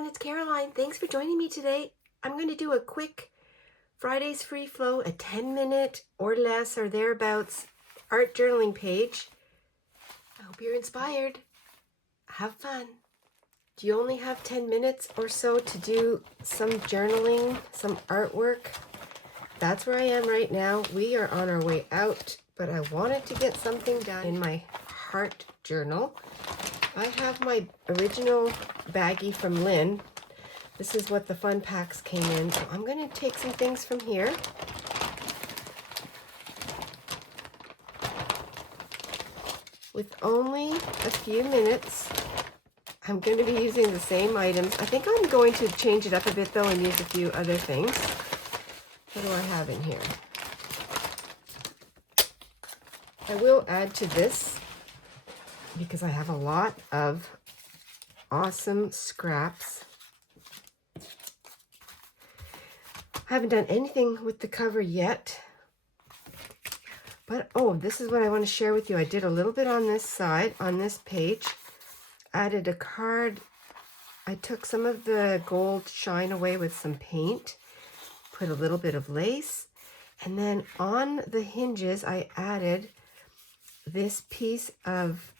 everyone, it's Caroline. Thanks for joining me today. I'm going to do a quick Friday's Free Flow, a 10-minute or less or thereabouts art journaling page. I hope you're inspired. Have fun. Do you only have 10 minutes or so to do some journaling, some artwork? That's where I am right now. We are on our way out, but I wanted to get something done in my heart journal. I have my original baggie from Lynn. This is what the fun packs came in. So I'm going to take some things from here. With only a few minutes, I'm going to be using the same items. I think I'm going to change it up a bit though and use a few other things. What do I have in here? I will add to this because I have a lot of awesome scraps. I haven't done anything with the cover yet, but oh, this is what I want to share with you. I did a little bit on this side, on this page, added a card. I took some of the gold shine away with some paint, put a little bit of lace, and then on the hinges I added this piece of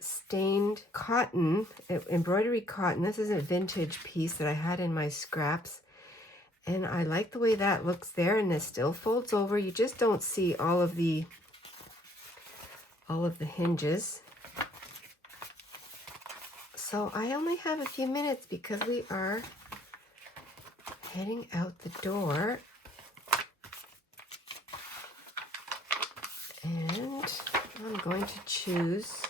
stained cotton, embroidery cotton. This is a vintage piece that I had in my scraps, and I like the way that looks there, and this still folds over. You just don't see all of the hinges. So I only have a few minutes because we are heading out the door, and I'm going to choose,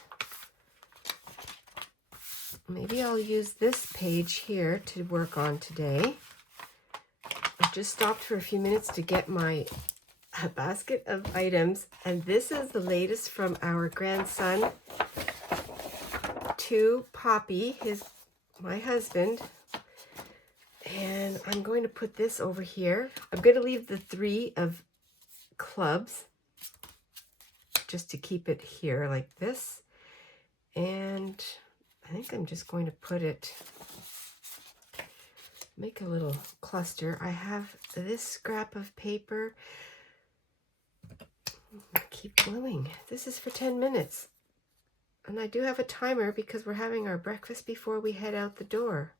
maybe I'll use this page here to work on today. I just stopped for a few minutes to get my basket of items, and this is the latest from our grandson to Poppy, my husband. And I'm going to put this over here. I'm going to leave the 3 of clubs just to keep it here like this. And I think I'm just going to put it, make a little cluster. I have this scrap of paper. Keep gluing. This is for 10 minutes. And I do have a timer because we're having our breakfast before we head out the door.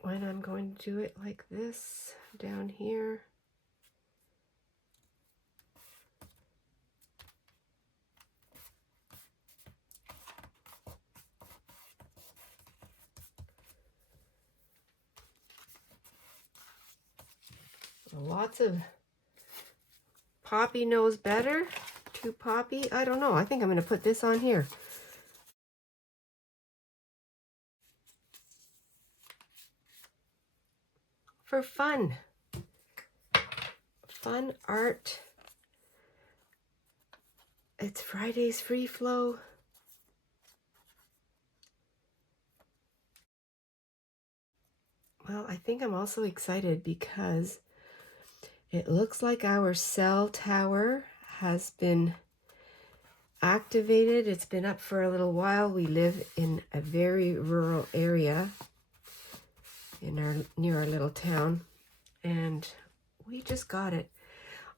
When I'm going to do it like this down here. Lots of Poppy knows better. To Poppy, I don't know. I think I'm going to put this on here. For fun. Fun art. It's Friday's Free Flow. Well, I think I'm also excited because it looks like our cell tower has been activated. It's been up for a little while. We live in a very rural area near our little town, and we just got it.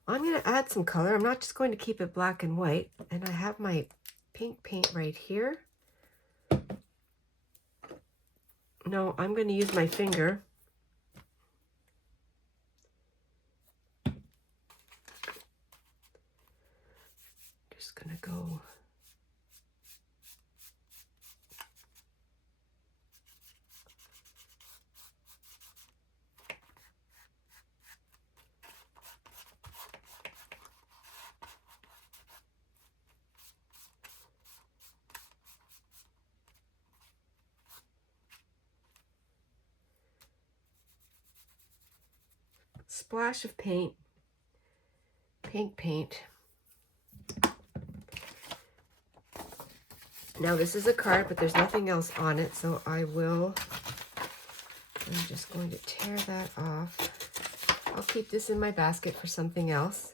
I'm going to add some color. I'm not just going to keep it black and white, and I have my pink paint right here. No, I'm going to use my finger. Just going to go splash of paint, pink paint. Now this is a card, but there's nothing else on it, so I'm just going to tear that off. I'll keep this in my basket for something else.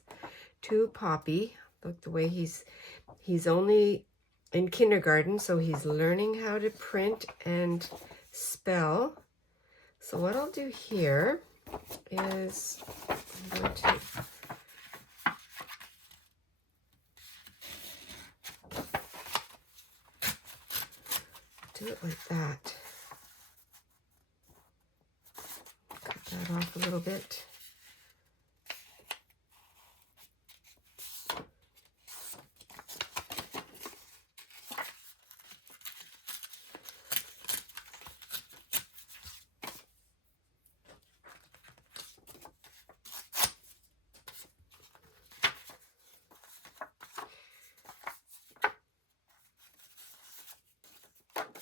To Poppy, look the way He's only in kindergarten, so he's learning how to print and spell. So what I'll do here is I'm going to do it like that. Cut that off a little bit.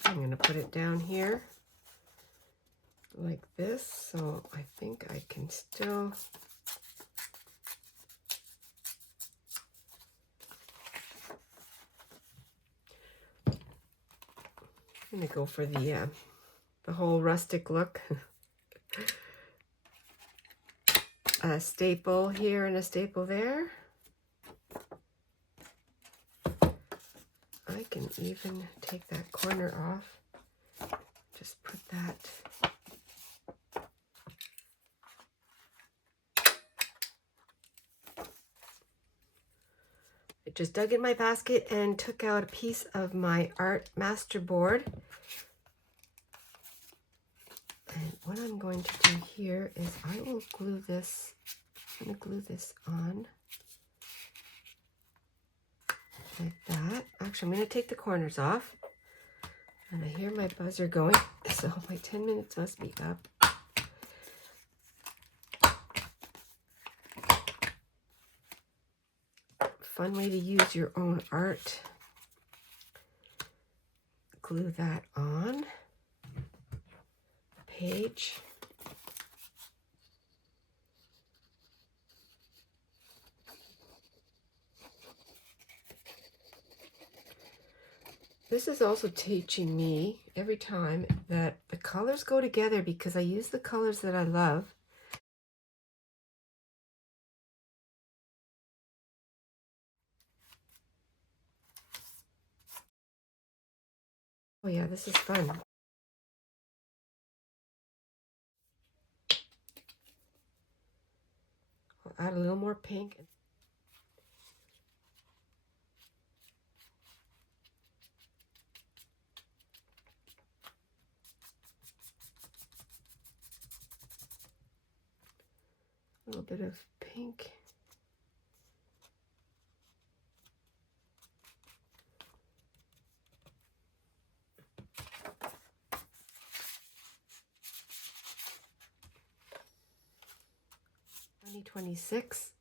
I'm going to put it down here like this, so I think I can still I'm going to go for the whole rustic look. A staple here and a staple there. I can even take that corner off. Just put that. I just dug in my basket and took out a piece of my art master board. And what I'm going to do here is I will glue this. I'm going to glue this on like that. Actually, I'm going to take the corners off. And I hear my buzzer going, so my 10 minutes must be up. Fun way to use your own art. Glue that on the page. This is also teaching me every time that the colors go together because I use the colors that I love. Oh yeah, this is fun. I'll add a little more pink. A little bit of pink. $20.26.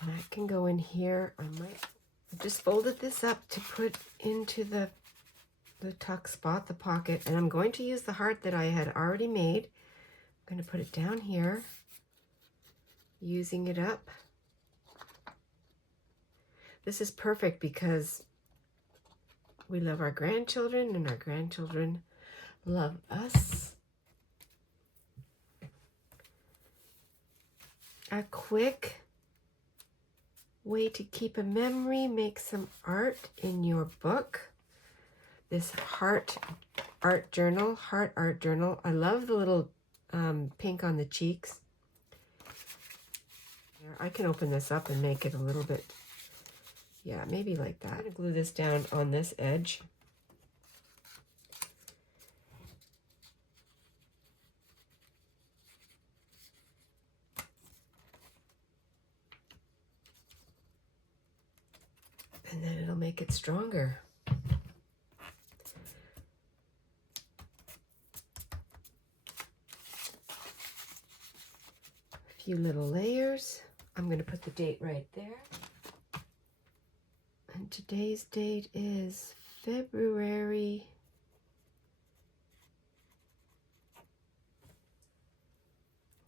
That can go in here. I just folded this up to put into the tuck spot, the pocket, and I'm going to use the heart that I had already made. I'm going to put it down here, using it up. This is perfect because we love our grandchildren and our grandchildren love us. A quick way to keep a memory, make some art in your book. This heart art journal. I love the little pink on the cheeks. I can open this up and make it a little bit, yeah, maybe like that. I'm going to glue this down on this edge. And then it'll make it stronger. A few little layers. I'm going to put the date right there. And today's date is February.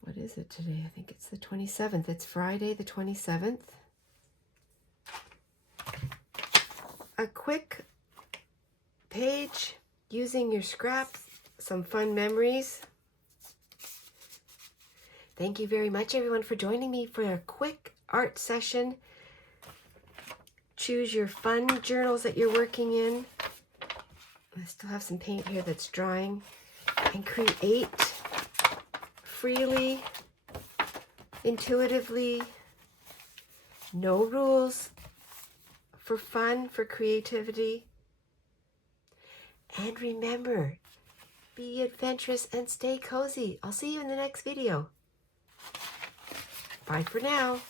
What is it today? I think it's the 27th. It's Friday the 27th. A quick page using your scraps, some fun memories. Thank you very much, everyone, for joining me for a quick art session. Choose your fun journals that you're working in. I still have some paint here that's drying. And create freely, intuitively, no rules, for fun, for creativity. And remember, be adventurous and stay cozy. I'll see you in the next video. Bye for now.